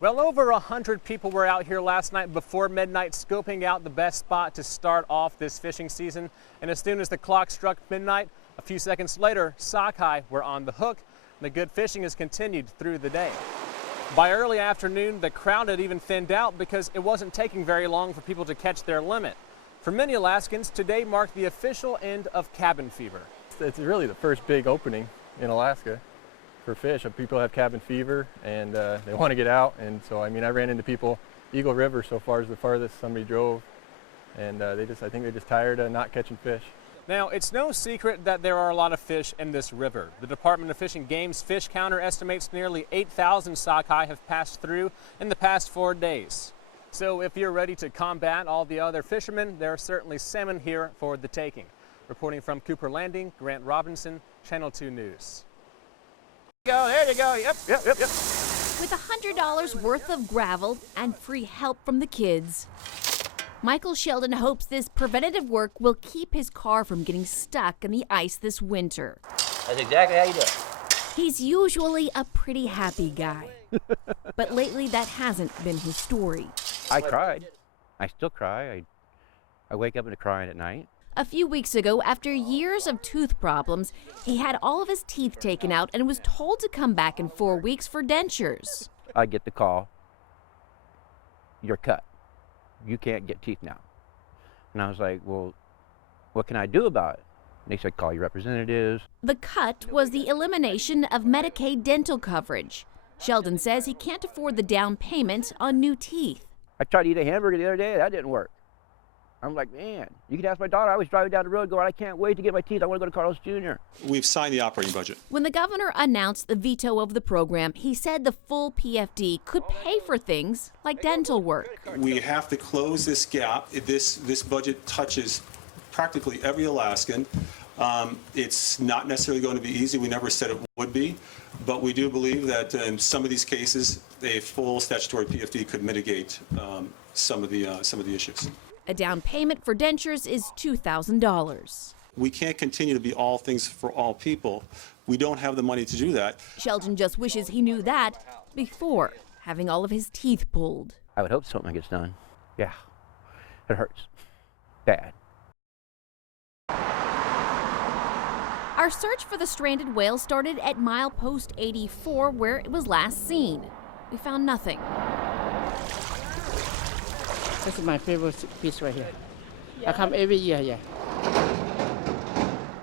Well, over 100 people were out here last night before midnight scoping out the best spot to start off this fishing season. And as soon as the clock struck midnight, a few seconds later, sockeye were on the hook. The good fishing has continued through the day. By early afternoon, the crowd had even thinned out because it wasn't taking very long for people to catch their limit. For many Alaskans, today marked the official end of cabin fever. It's really the first big opening in Alaska for fish. People have cabin fever and they want to get out, and so I ran into people. Eagle River so far is the farthest somebody drove, and I think they're just tired of not catching fish. Now, it's no secret that there are a lot of fish in this river. The Department of Fish and Game's fish counter estimates nearly 8,000 sockeye have passed through in the past 4 days. So if you're ready to combat all the other fishermen, there are certainly salmon here for the taking. Reporting from Cooper Landing, Grant Robinson, Channel 2 News. There you go. Yep. With $100 worth of gravel and free help from the kids, Michael Sheldon hopes this preventative work will keep his car from getting stuck in the ice this winter. That's exactly how you do it. He's usually a pretty happy guy, but lately that hasn't been his story. I cried. I still cry. I wake up into crying at night. A few weeks ago, after years of tooth problems, he had all of his teeth taken out and was told to come back in 4 weeks for dentures. I get the call, you're cut. You can't get teeth now. And I was like, well, what can I do about it? And they said, call your representatives. The cut was the elimination of Medicaid dental coverage. Sheldon says he can't afford the down payment on new teeth. I tried to eat a hamburger the other day, that didn't work. I'm like, man, you can ask my daughter. I was driving down the road going, I can't wait to get my teeth. I want to go to Carlos Jr. We've signed the operating budget. When the governor announced the veto of the program, he said the full PFD could pay for things like dental work. We have to close this gap. This budget touches practically every Alaskan. It's not necessarily going to be easy. We never said it would be. But we do believe that in some of these cases, a full statutory PFD could mitigate some of the issues. A down payment for dentures is $2,000. We can't continue to be all things for all people. We don't have the money to do that. Sheldon just wishes he knew that before having all of his teeth pulled. I would hope something gets done. Yeah, it hurts. Bad. Our search for the stranded whale started at milepost 84, where it was last seen. We found nothing. This is my favorite piece right here. I come every year here.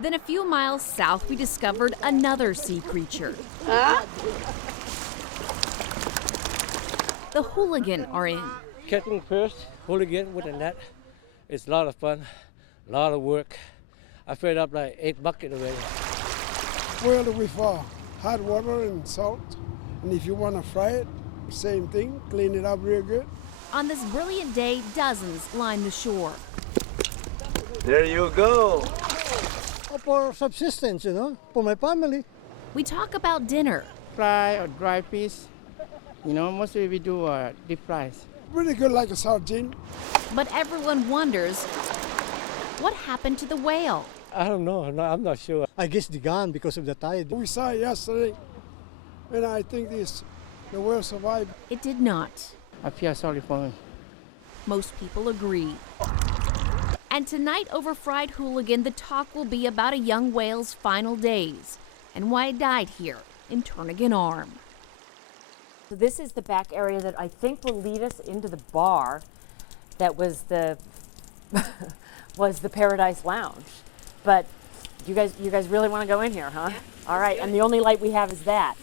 Then a few miles south, we discovered another sea creature. The hooligan are in. Catching fish, hooligan with a net. It's a lot of fun, a lot of work. I filled up like 8 buckets already. Where do we fall? Hot water and salt. And if you want to fry it, same thing, clean it up real good. On this brilliant day, dozens line the shore. There you go. For subsistence, for my family. We talk about dinner. Fry or dry fish. Mostly we do deep fries. Really good like a sardine. But everyone wonders, what happened to the whale? I don't know, I'm not sure. I guess they gone because of the tide. We saw it yesterday, and I think the whale survived. It did not. I feel sorry for him. Most people agree. And tonight over Fried Hooligan, the talk will be about a young whale's final days and why it died here in Turnagain Arm. So this is the back area that I think will lead us into the bar that was the Paradise Lounge. But you guys really want to go in here, huh? Yeah. All right, and the only light we have is that.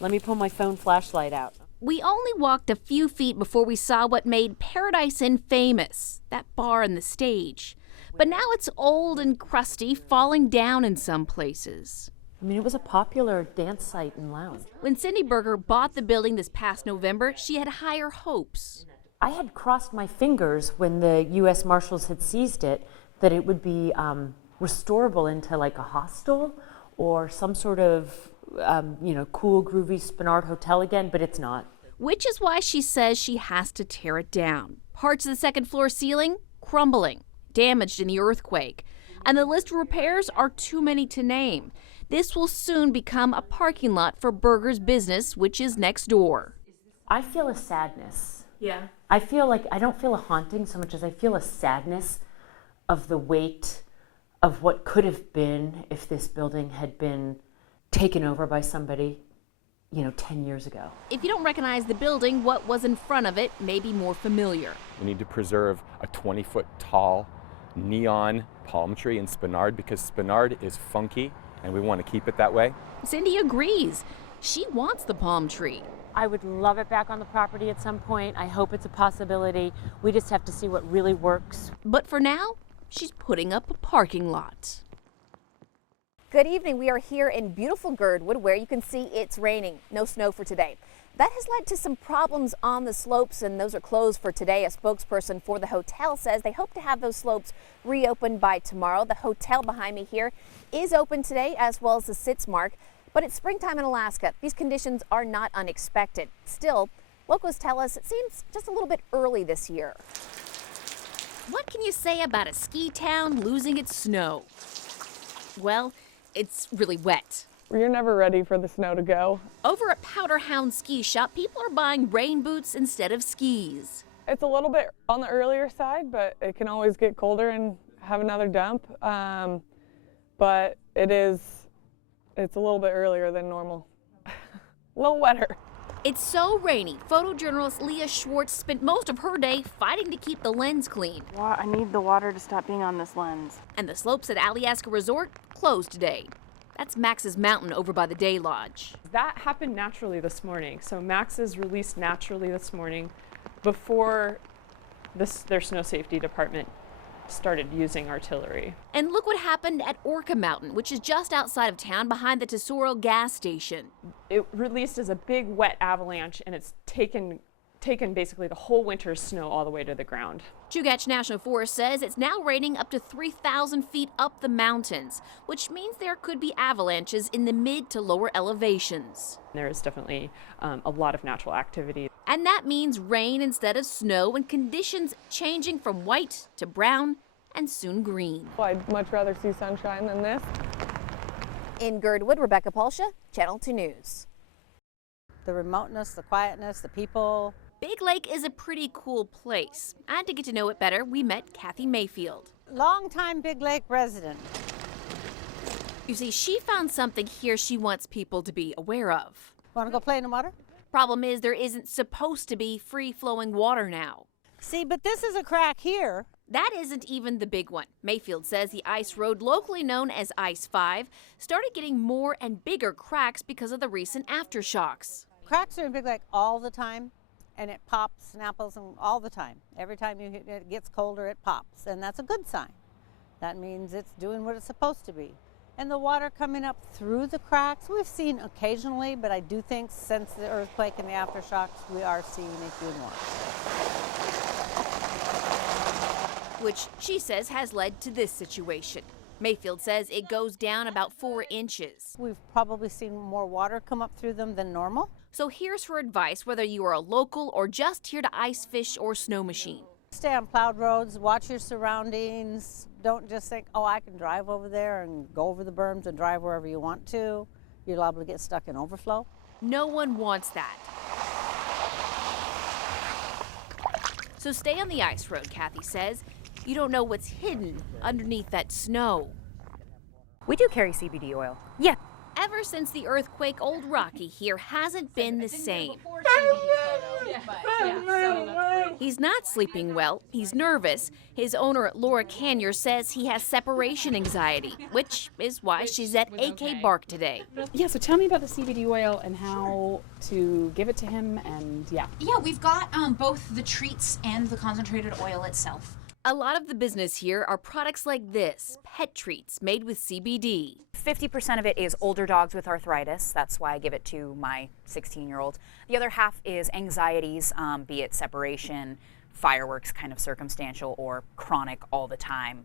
Let me pull my phone flashlight out. We only walked a few feet before we saw what made Paradise Inn famous, that bar and the stage. But now it's old and crusty, falling down in some places. I mean, it was a popular dance site and lounge. When Cindy Berger bought the building this past November, she had higher hopes. I had crossed my fingers when the U.S. Marshals had seized it that it would be restorable into like a hostel or some sort of cool, groovy Spinard hotel again, but it's not. Which is why she says she has to tear it down. Parts of the second floor ceiling crumbling, damaged in the earthquake. And the list of repairs are too many to name. This will soon become a parking lot for Berger's business, which is next door. I feel a sadness. Yeah. I feel like I don't feel a haunting so much as I feel a sadness of the weight of what could have been if this building had been taken over by somebody, 10 years ago. If you don't recognize the building, what was in front of it may be more familiar. We need to preserve a 20-foot tall neon palm tree in Spenard because Spenard is funky and we want to keep it that way. Cindy agrees. She wants the palm tree. I would love it back on the property at some point. I hope it's a possibility. We just have to see what really works. But for now, she's putting up a parking lot. Good evening. We are here in beautiful Girdwood where you can see it's raining. No snow for today. That has led to some problems on the slopes, and those are closed for today. A spokesperson for the hotel says they hope to have those slopes reopened by tomorrow. The hotel behind me here is open today, as well as the Sitzmark. But it's springtime in Alaska. These conditions are not unexpected. Still, locals tell us it seems just a little bit early this year. What can you say about a ski town losing its snow? Well, it's really wet. You're never ready for the snow to go. Over at Powder Hound Ski Shop, people are buying rain boots instead of skis. It's a little bit on the earlier side, but it can always get colder and have another dump. But it's a little bit earlier than normal. A little wetter. It's so rainy, photojournalist Leah Schwartz spent most of her day fighting to keep the lens clean. I need the water to stop being on this lens. And the slopes at Alyeska Resort closed today. That's Max's Mountain over by the Day Lodge. That happened naturally this morning. So Max is released naturally this morning before their snow safety department started using artillery. And look what happened at Orca Mountain, which is just outside of town behind the Tesoro gas station. It released as a big wet avalanche, and it's taken basically the whole winter's snow all the way to the ground. Chugach National Forest says it's now raining up to 3,000 feet up the mountains, which means there could be avalanches in the mid to lower elevations. There is definitely a lot of natural activity. And that means rain instead of snow and conditions changing from white to brown and soon green. I'd much rather see sunshine than this. In Girdwood, Rebecca Polsha, Channel 2 News. The remoteness, the quietness, the people. Big Lake is a pretty cool place. And to get to know it better, we met Kathy Mayfield. Longtime Big Lake resident. You see, she found something here she wants people to be aware of. Want to go play in the water? Problem is, there isn't supposed to be free-flowing water now. See, but this is a crack here. That isn't even the big one. Mayfield says the ice road, locally known as Ice 5, started getting more and bigger cracks because of the recent aftershocks. Cracks are in Big Lake all the time, and it pops, snapples, and all the time. Every time it gets colder, it pops, and that's a good sign. That means it's doing what it's supposed to be. And the water coming up through the cracks, we've seen occasionally, but I do think since the earthquake and the aftershocks, we are seeing it do more. Which she says has led to this situation. Mayfield says it goes down about 4 inches. We've probably seen more water come up through them than normal. So here's her advice, whether you are a local or just here to ice fish or snow machine. Stay on plowed roads, watch your surroundings. Don't just think, oh, I can drive over there and go over the berms and drive wherever you want to. You're liable to get stuck in overflow. No one wants that. So stay on the ice road, Kathy says. You don't know what's hidden underneath that snow. We do carry CBD oil. Yeah. Ever since the earthquake, Old Rocky here hasn't been the same. He's not sleeping well. He's nervous. His owner, Laura Canyer, says he has separation anxiety, which is why she's at AK Bark today. Yeah, so tell me about the CBD oil and how to give it to him, and yeah. Yeah, we've got both the treats and the concentrated oil itself. A lot of the business here are products like this, pet treats made with CBD. 50% of it is older dogs with arthritis. That's why I give it to my 16-year-old. The other half is anxieties, be it separation, fireworks, kind of circumstantial, or chronic all the time,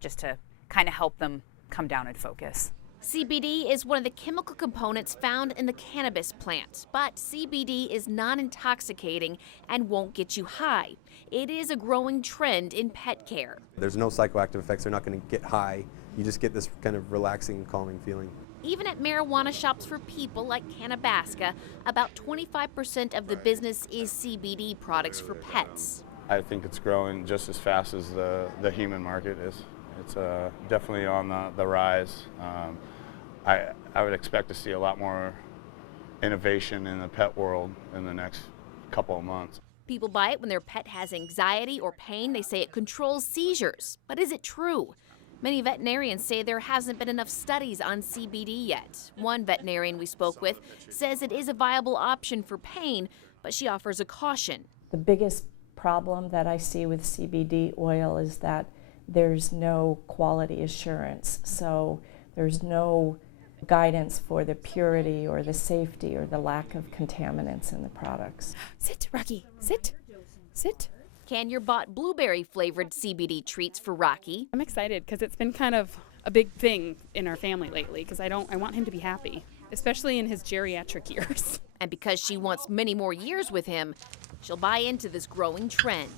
just to kind of help them come down and focus. CBD is one of the chemical components found in the cannabis plant, but CBD is non-intoxicating and won't get you high. It is a growing trend in pet care. There's no psychoactive effects. They're not going to get high. You just get this kind of relaxing, calming feeling. Even at marijuana shops for people like Canabasca, about 25% of the business is CBD products for pets. I think it's growing just as fast as the human market is. It's definitely on the rise. I would expect to see a lot more innovation in the pet world in the next couple of months. People buy it when their pet has anxiety or pain. They say it controls seizures. But is it true? Many veterinarians say there hasn't been enough studies on CBD yet. One veterinarian we spoke with says it is a viable option for pain, but she offers a caution. The biggest problem that I see with CBD oil is that there's no quality assurance. So there's no guidance for the purity or the safety or the lack of contaminants in the products. Sit, Rocky, sit, sit. Can bought blueberry-flavored CBD treats for Rocky. I'm excited because it's been kind of a big thing in our family lately because I want him to be happy, especially in his geriatric years. And because she wants many more years with him, she'll buy into this growing trend.